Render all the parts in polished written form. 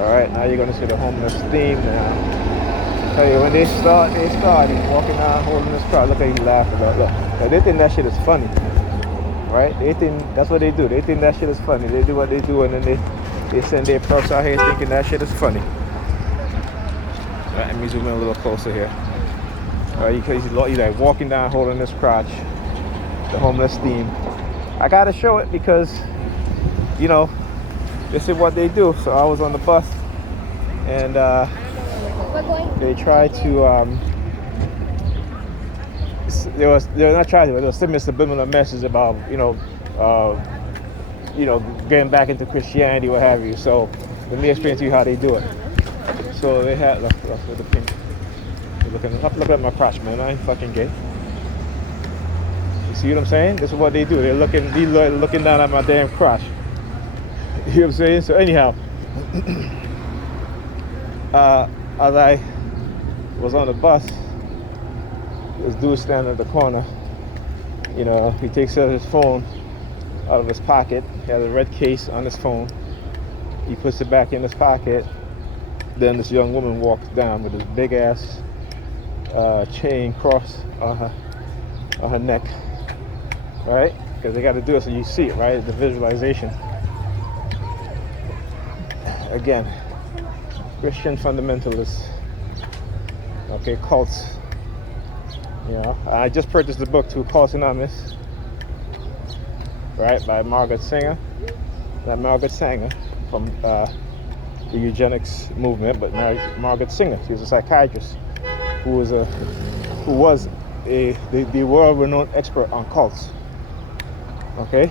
Alright, now you're gonna see the homeless theme now. Tell you, when they start walking down holding this crowd. Look how he laughing about. Look, they think that shit is funny, right? They think that's what they do. They think that shit is funny. They do what they do, and then they send their pups out here thinking that shit is funny. Alright, let me zoom in a little closer here. Alright, he's like walking down holding this crotch. The homeless theme. I gotta show it because, you know, this is what they do. So I was on the bus, and they tried to they were not trying to, but they were sending me a subliminal message about getting back into Christianity, what have you. So let me explain to you how they do it. So they had look with the pink. Look at my crotch, man. I ain't fucking gay. You see what I'm saying? This is what they do. They're looking down at my damn crotch. You know what I'm saying? So anyhow, as I was on the bus, this dude standing at the corner, you know, he takes out his phone out of his pocket. He has a red case on his phone. He puts it back in his pocket. Then this young woman walks down with this big ass chain cross on her neck, right? Because they got to do it so you see it, right? The visualization. Again, Christian fundamentalists, okay, cults. You know, I just purchased the book too, Cults Anonymous, right, by Margaret Sanger. Not Margaret Sanger from the eugenics movement, but Margaret Sanger. She was a psychiatrist who was the world-renowned expert on cults. Okay,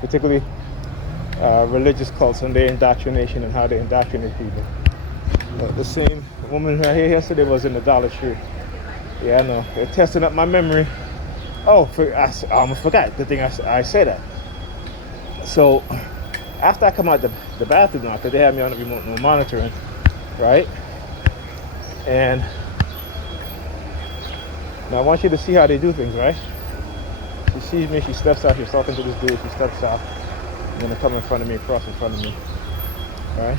particularly religious cults and their indoctrination and how they indoctrinate people. The same woman right here yesterday was in the Dollar Tree. Yeah, I know. They're testing up my memory. Oh, I almost forgot. Good thing I said that. So, after I come out the bathroom now, because they have me on the remote monitoring, right? And now I want you to see how they do things, right? She sees me, she steps out, she's talking to this dude, she steps out. And then they come in front of me, across in front of me. Right?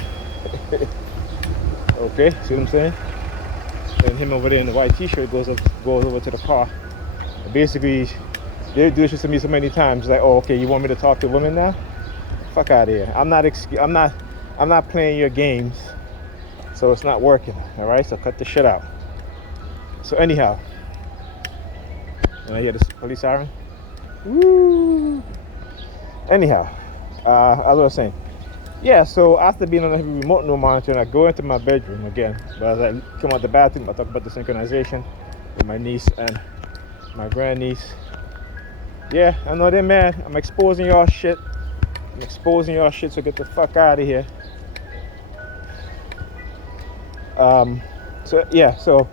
Okay, see what I'm saying? And him over there in the white t-shirt goes over to the car. And basically, they do this to me so many times, like, oh, okay, you want me to talk to women now? Fuck out of here. I'm not playing your games, so it's not working. All right, so cut the shit out. So anyhow, and I hear this police siren. Woo. Anyhow, as I was saying, yeah. So after being on the remote monitoring, I go into my bedroom again. But as I come out the bathroom, I talk about the synchronization with my niece and my grandniece. Yeah, I know they're mad. I'm exposing y'all shit. So get the fuck out of here. So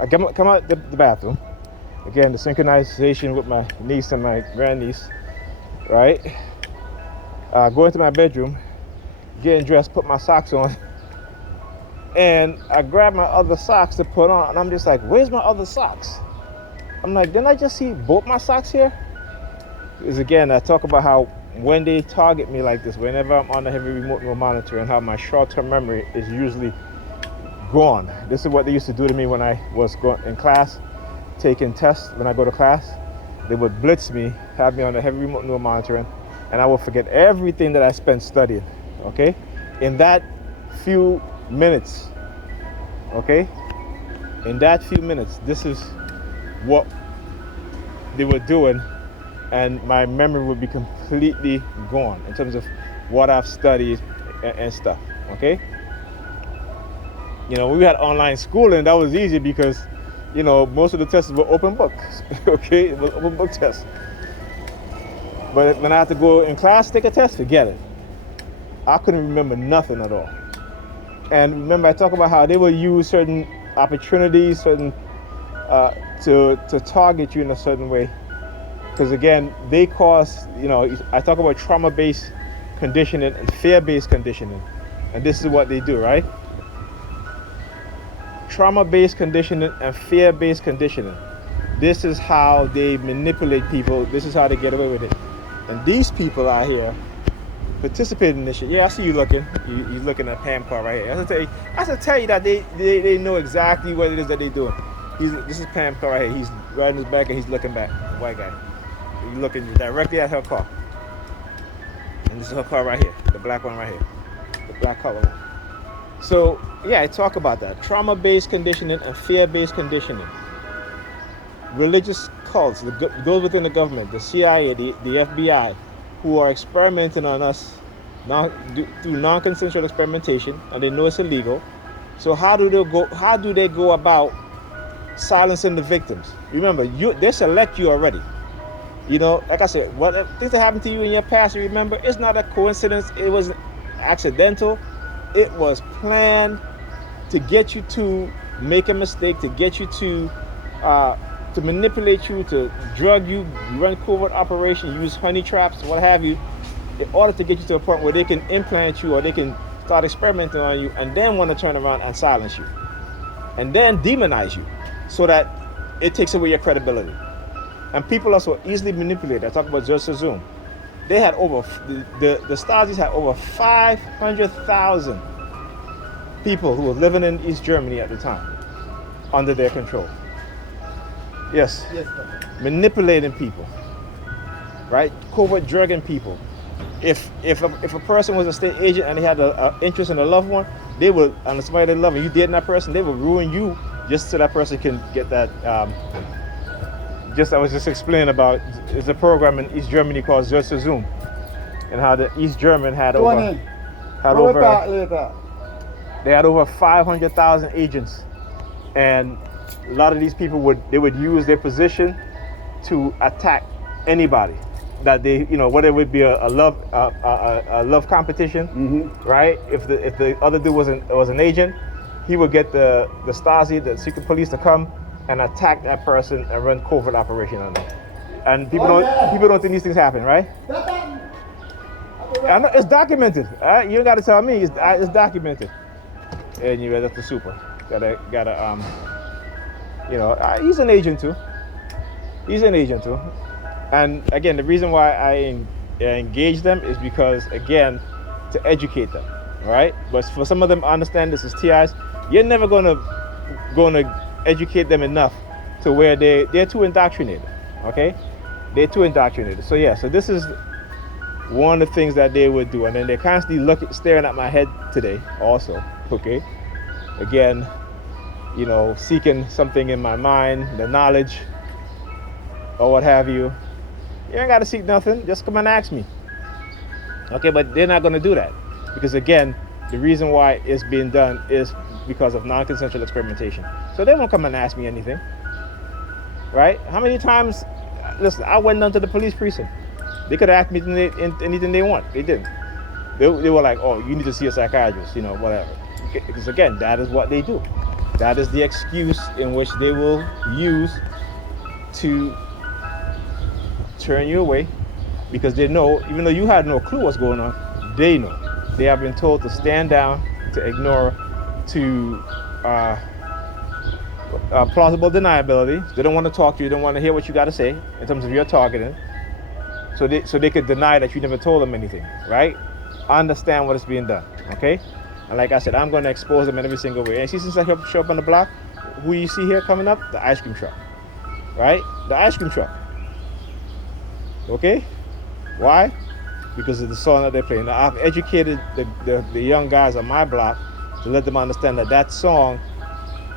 I come out the bathroom. Again, the synchronization with my niece and my grandniece, right? Go into my bedroom, getting dressed, put my socks on, and I grab my other socks to put on, and I'm just like, where's my other socks? I'm like, didn't I just see both my socks here? Because again, I talk about how when they target me like this, whenever I'm on a heavy remote monitor, and how my short-term memory is usually gone. This is what they used to do to me when I was going in class, taking tests. When I go to class, they would blitz me, have me on a heavy remote monitoring, and I will forget everything that I spent studying. Okay, in that few minutes. Okay, in that few minutes, this is what they were doing, and my memory would be completely gone in terms of what I've studied and stuff. Okay. You know, we had online schooling. That was easy because, you know, most of the tests were open book. Okay, it was open book tests. But when I had to go in class, take a test, forget it. I couldn't remember nothing at all. And remember, I talk about how they will use certain opportunities, to target you in a certain way. Because again, they cause, you know, I talk about trauma-based conditioning and fear-based conditioning. And this is what they do, right? Trauma-based conditioning and fear-based conditioning. This is how they manipulate people. This is how they get away with it. And these people out here, participated in this shit. Yeah, I see you looking. You're looking at Pam car right here. I have to tell you that they know exactly what it is that they're doing. This is Pam car right here. He's riding his back and he's looking back. The white guy. He's looking directly at her car. And this is her car right here. The black one right here. The black color one. So, yeah, I talk about that. Trauma-based conditioning and fear-based conditioning. Religious cults, those within the government, the CIA, the FBI, who are experimenting on us through non-consensual experimentation, and they know it's illegal. So how do they go about silencing the victims? Remember, they select you already. You know, like I said, what things that happened to you in your past, you remember, it's not a coincidence. It was accidental. It was planned to get you to make a mistake, to get you to manipulate you, to drug you, run covert operation, use honey traps, what have you, in order to get you to a point where they can implant you or they can start experimenting on you and then want to turn around and silence you. And then demonize you so that it takes away your credibility. And people are so easily manipulated. I talk about Judge Zoom. They had the Stasi's had over 500,000 people who were living in East Germany at the time under their control. Yes, manipulating people, right? Covert drugging people. If a person was a state agent and they had an interest in a loved one, they would, and somebody they love and you dating that person, they would ruin you just so that person can get that. I was just explaining about, it's a program in East Germany called Zoom, and how the East German they had over 500,000 agents, and a lot of these people would use their position to attack anybody that they, whether it would be a love competition, right? If the other dude was an agent, he would get the Stasi, the secret police, to come and attack that person and run covert operation on them. And people don't think these things happen, right? I know, it's documented. You don't got to tell me. It's documented. And that's the super. Gotta he's an agent too. And again, the reason why I engage them is because, again, to educate them, right? But for some of them, I understand this is TIs. You're never gonna educate them enough to where they're too indoctrinated. Okay, they're too indoctrinated. So yeah, so this is one of the things that they would do, and then they're constantly staring at my head today also. Okay, again, seeking something in my mind, the knowledge or what have you. You ain't got to seek nothing. Just come and ask me. Okay, but they're not going to do that because, again, the reason why it's being done is because of non-consensual experimentation. So they won't come and ask me anything, right? How many times? Listen, I went down to the police precinct. They could have asked me anything they want. They didn't. They were like, "Oh, you need to see a psychiatrist," whatever. Because again, that is what they do. That is the excuse in which they will use to turn you away, because they know, even though you had no clue what's going on, they know. They have been told to stand down, to ignore, to plausible deniability. They don't want to talk to you. They don't want to hear what you got to say in terms of your targeting. So they could deny that you never told them anything, right? Understand what is being done, okay? And like I said, I'm going to expose them in every single way. And see, since I show up on the block, who you see here coming up? The ice cream truck, right? The ice cream truck. Okay? Why? Because of the song that they're playing. Now, I've educated the young guys on my block to let them understand that song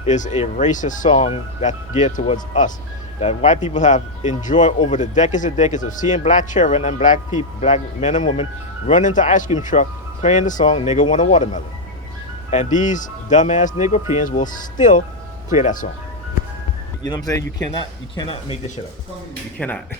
is a racist song that's geared towards us. That white people have enjoyed over the decades and decades of seeing black children and black men and women run into ice cream truck playing the song "Nigga Want a Watermelon," and these dumbass Negropeans will still play that song. You know what I'm saying? You cannot make this shit up. You cannot.